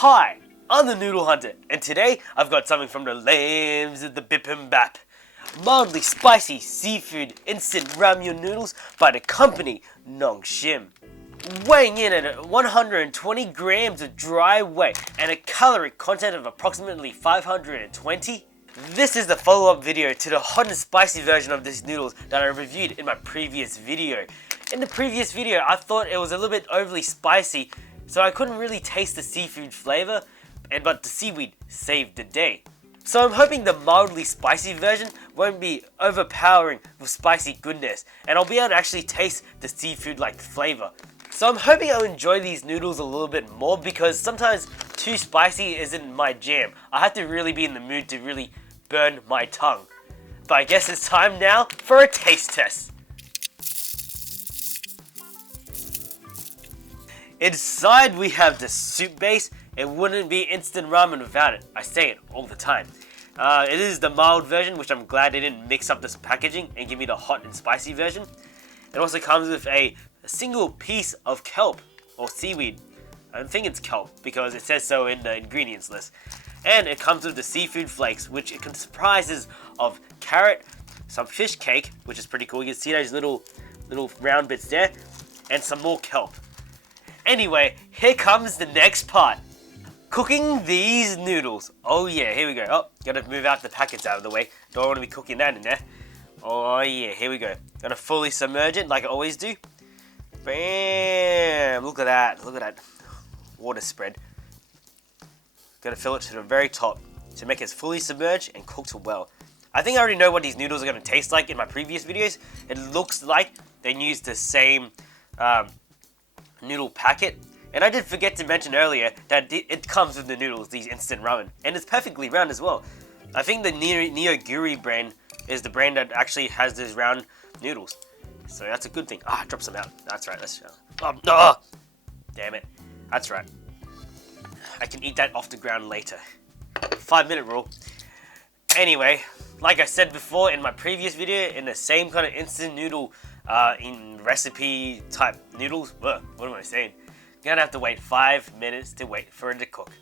Hi, I'm the Noodle Hunter, and today I've got something from the lambs of the bibimbap. Mildly spicy seafood instant ramyun noodles by the company Nongshim. Weighing in at 120 grams of dry weight and a caloric content of approximately 520. This is the follow-up video to the hot and spicy version of these noodles that I reviewed in my previous video. In the previous video, I thought it was a little bit overly spicy, so I couldn't really taste the seafood flavor, but the seaweed saved the day. So I'm hoping the mildly spicy version won't be overpowering with spicy goodness, and I'll be able to actually taste the seafood-like flavor. So I'm hoping I'll enjoy these noodles a little bit more, because sometimes too spicy isn't my jam. I have to really be in the mood to really burn my tongue. But I guess it's time now for a taste test. Inside we have the soup base. It wouldn't be instant ramen without it. I say it all the time. It is the mild version, which I'm glad they didn't mix up this packaging and give me the hot and spicy version. It also comes with a single piece of kelp or seaweed. I think it's kelp because it says so in the ingredients list. And it comes with the seafood flakes, which it comprises of carrot, some fish cake, which is pretty cool. You can see those little round bits there, and some more kelp. Anyway, here comes the next part. Cooking these noodles. Oh yeah, here we go. Oh, gotta move out the packets out of the way. Don't want to be cooking that in there. Oh yeah, here we go. Gonna fully submerge it like I always do. Bam! Look at that. Look at that water spread. Gotta fill it to the very top to make it fully submerged and cooked well. I think I already know what these noodles are gonna taste like in my previous videos. It looks like they used the same noodle packet. And I did forget to mention earlier that it comes with the noodles, these instant ramen. And it's perfectly round as well. I think the Neoguri brand is the brand that actually has those round noodles. So that's a good thing. Ah, drop some out. That's right. Damn it. That's right. I can eat that off the ground later. 5-minute rule. Anyway, like I said before in my previous video, in the same kind of instant noodle in recipe type noodles. What am I saying? Gonna have to wait 5 minutes to wait for it to cook.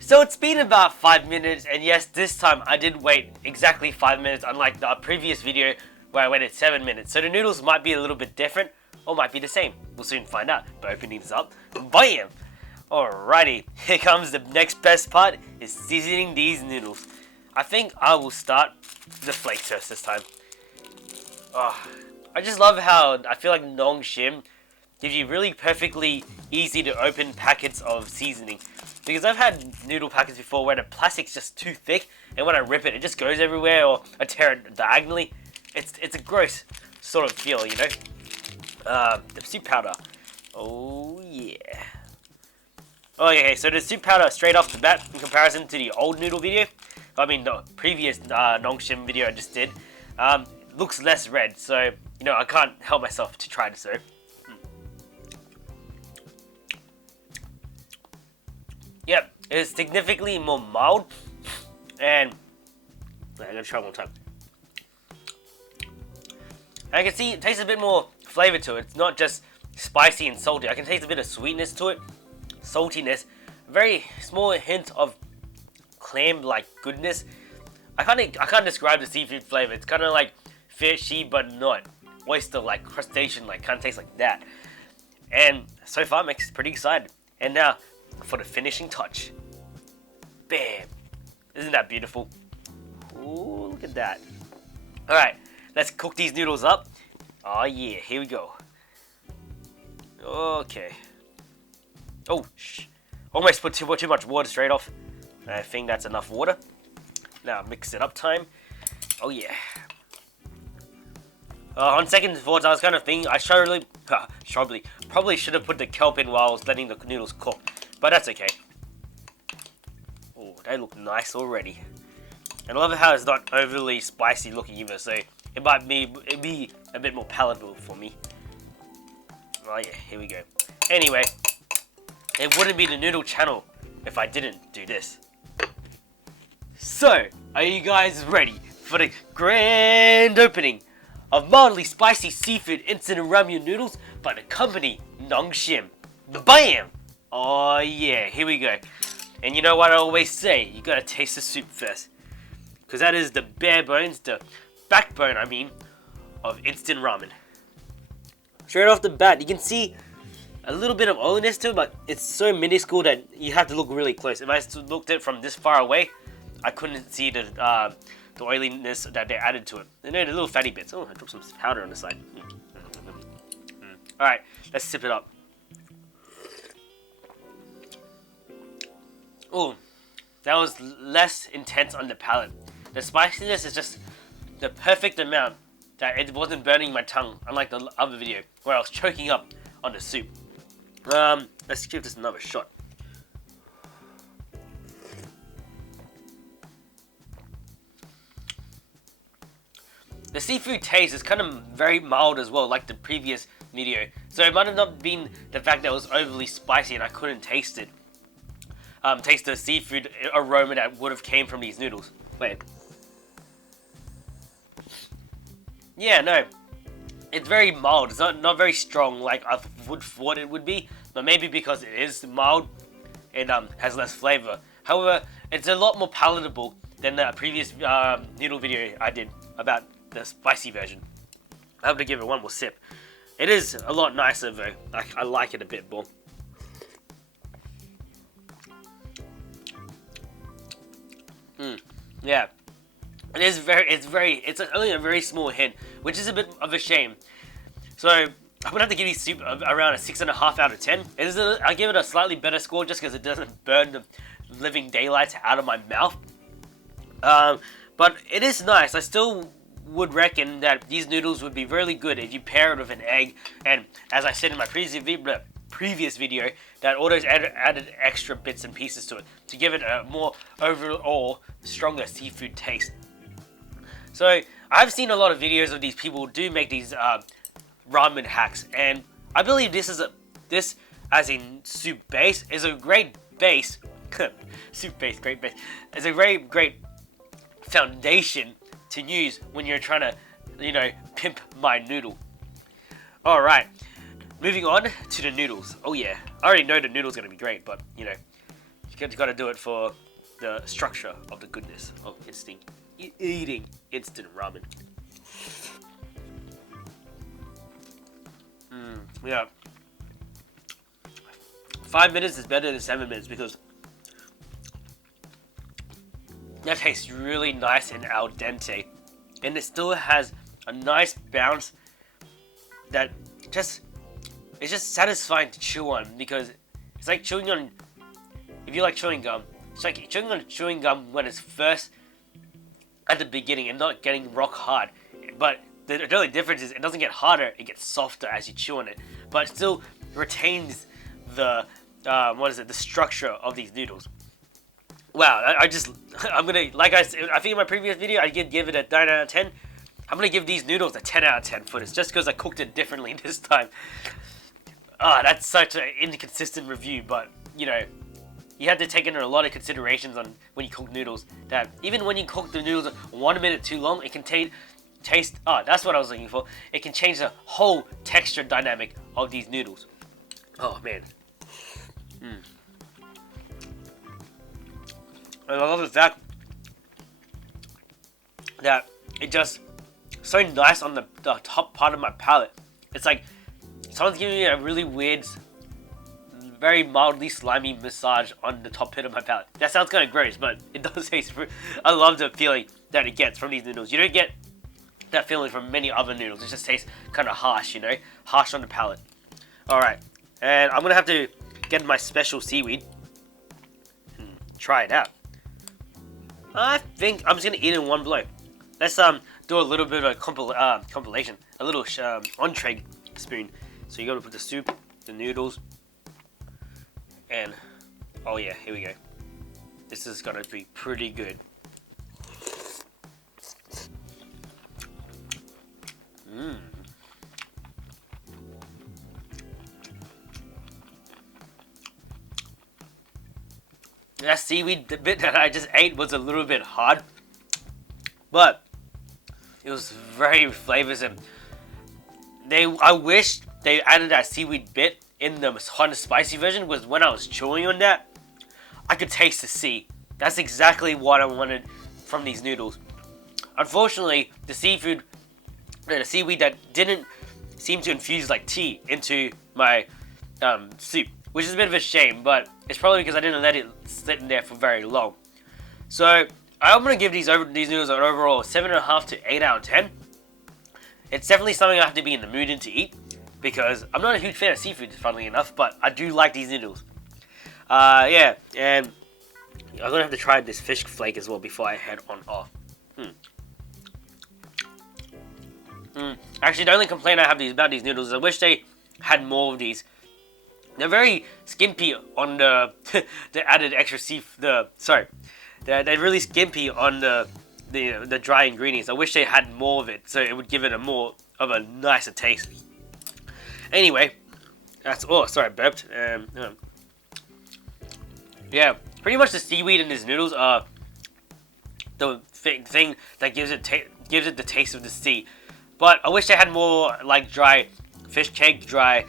So it's been about 5 minutes, and yes, this time I did wait exactly 5 minutes, unlike the previous video where I waited 7 minutes. So the noodles might be a little bit different, or might be the same. We'll soon find out by opening this up. Bam! Alrighty, here comes the next best part, is seasoning these noodles. I think I will start the flakes first this time. I just love how I feel like Nongshim gives you really perfectly easy to open packets of seasoning. Because I've had noodle packets before where the plastic's just too thick, and when I rip it, it just goes everywhere, or I tear it diagonally. It's a gross sort of feel, you know? The soup powder. Oh yeah. Okay, so the soup powder straight off the bat, in comparison to the old noodle video, I mean the previous Nongshim video I just did, looks less red, so, you know, I can't help myself to try this though. Yep, it's significantly more mild, and I'm gonna try one more time. I can see it tastes a bit more flavor to it. It's not just spicy and salty. I can taste a bit of sweetness to it, saltiness, a very small hint of clam-like goodness. I can't describe the seafood flavor. It's kind of like fishy, but not oyster-like, crustacean-like. Kind of tastes like that. And so far, makes me pretty excited. And now for the finishing touch. Bam! Isn't that beautiful? Ooh, look at that. Alright, let's cook these noodles up. Oh yeah, here we go. Okay. Oh, almost put too much water straight off. I think that's enough water. Now mix it up time. Oh yeah. On second thoughts, I was kind of thinking I probably should have put the kelp in while I was letting the noodles cook. But that's okay. Oh, they look nice already. And I love how it's not overly spicy looking either, so it'd be a bit more palatable for me. Oh yeah, here we go. Anyway, it wouldn't be the noodle channel if I didn't do this. So, are you guys ready for the grand opening of mildly spicy seafood instant ramyun noodles by the company Nongshim? Bam! Oh yeah, here we go. And you know what I always say, you gotta taste the soup first. Because that is the bare bones, the backbone, I mean, of instant ramen. Straight off the bat, you can see a little bit of oiliness to it, but it's so minuscule that you have to look really close. If I looked at it from this far away, I couldn't see the oiliness that they added to it. And then the little fatty bits. Oh, I dropped some powder on the side. Alright, let's sip it up. Oh, that was less intense on the palate. The spiciness is just the perfect amount that it wasn't burning my tongue, unlike the other video where I was choking up on the soup. Let's give this another shot. The seafood taste is kind of very mild as well, like the previous video. So it might have not been the fact that it was overly spicy and I couldn't taste it. Taste the seafood aroma that would have came from these noodles. Wait. Yeah, no. It's very mild. It's not very strong like I would thought it would be. But maybe because it is mild, it has less flavor. However, it's a lot more palatable than the previous noodle video I did about the spicy version. I have to give it one more sip. It is a lot nicer though. I like it a bit more. Yeah. It's only a very small hint, which is a bit of a shame. So I'm gonna have to give these soup around a 6.5 out of 10. I give it a slightly better score just because it doesn't burn the living daylights out of my mouth. But it is nice. I still would reckon that these noodles would be really good if you pair it with an egg. And as I said in my previous video, that Autos added extra bits and pieces to it to give it a more overall stronger seafood taste. So I've seen a lot of videos of these people do make these ramen hacks, and I believe this as in soup base is a great base. Soup base, great base. It's a great foundation to use when you're trying to, pimp my noodle. All right. Moving on to the noodles. Oh yeah, I already know the noodles gonna be great, but you gotta do it for the structure of the goodness of eating instant ramen. Yeah. 5 minutes is better than 7 minutes because that tastes really nice and al dente, and it still has a nice bounce that it's just satisfying to chew on, because it's like chewing on, if you like chewing gum, it's like chewing on chewing gum when it's first at the beginning and not getting rock hard. But the only difference is it doesn't get harder, it gets softer as you chew on it, but it still retains the the structure of these noodles. Wow, I'm gonna, like I think in my previous video I did give it a 9 out of 10. I'm gonna give these noodles a 10 out of 10 for this, just because I cooked it differently this time. That's such an inconsistent review, but you have to take into a lot of considerations on when you cook noodles. That even when you cook the noodles 1 minute too long, it can taste. That's what I was looking for. It can change the whole texture dynamic of these noodles. Oh man. And I love the fact that it just so nice on the top part of my palate. It's like someone's giving me a really weird, very mildly slimy massage on the top pit of my palate. That sounds kind of gross, but it does taste. I love the feeling that it gets from these noodles. You don't get that feeling from many other noodles. It just tastes kind of harsh, harsh on the palate. All right, and I'm gonna have to get my special seaweed and try it out. I think I'm just gonna eat it in one blow. Let's do a little bit of a compilation, a little entree spoon. So you gotta put the soup, the noodles, and oh yeah, here we go. This is gonna be pretty good. That seaweed, the bit that I just ate was a little bit hard, but it was very flavorsome. I wish they added that seaweed bit in the hot and spicy version was when I was chewing on that, I could taste the sea. That's exactly what I wanted from these noodles. Unfortunately, the seaweed that didn't seem to infuse like tea into my soup, which is a bit of a shame, but it's probably because I didn't let it sit in there for very long. So I'm gonna give these noodles an overall 7.5 to 8 out of 10. It's definitely something I have to be in the mood to eat because I'm not a huge fan of seafood, funnily enough, but I do like these noodles. Yeah, and I'm gonna have to try this fish flake as well before I head on off. Actually, the only complaint I have about these noodles is I wish they had more of these. They're very skimpy on the the added extra they're really skimpy on the dry ingredients. I wish they had more of it so it would give it a more of a nicer taste. Anyway, that's sorry, I burped. Yeah, pretty much the seaweed in these noodles are the thing that gives it the taste of the sea. But I wish they had more like dry fish cake, dry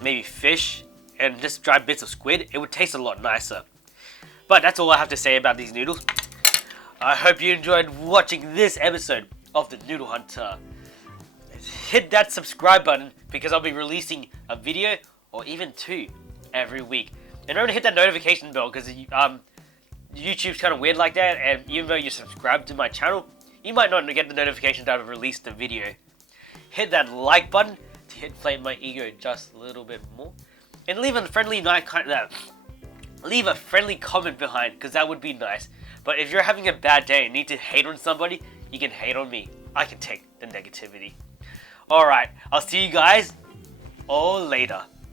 maybe fish, and just dry bits of squid. It would taste a lot nicer. But that's all I have to say about these noodles. I hope you enjoyed watching this episode of the Noodle Hunter. Hit that subscribe button because I'll be releasing a video or even 2 every week. And remember to hit that notification bell because YouTube's kind of weird like that, and even though you're subscribed to my channel, you might not get the notification that I've released the video. Hit that like button to inflate my ego just a little bit more. And leave a friendly comment behind because that would be nice. But if you're having a bad day and need to hate on somebody, you can hate on me. I can take the negativity. Alright, I'll see you guys all later.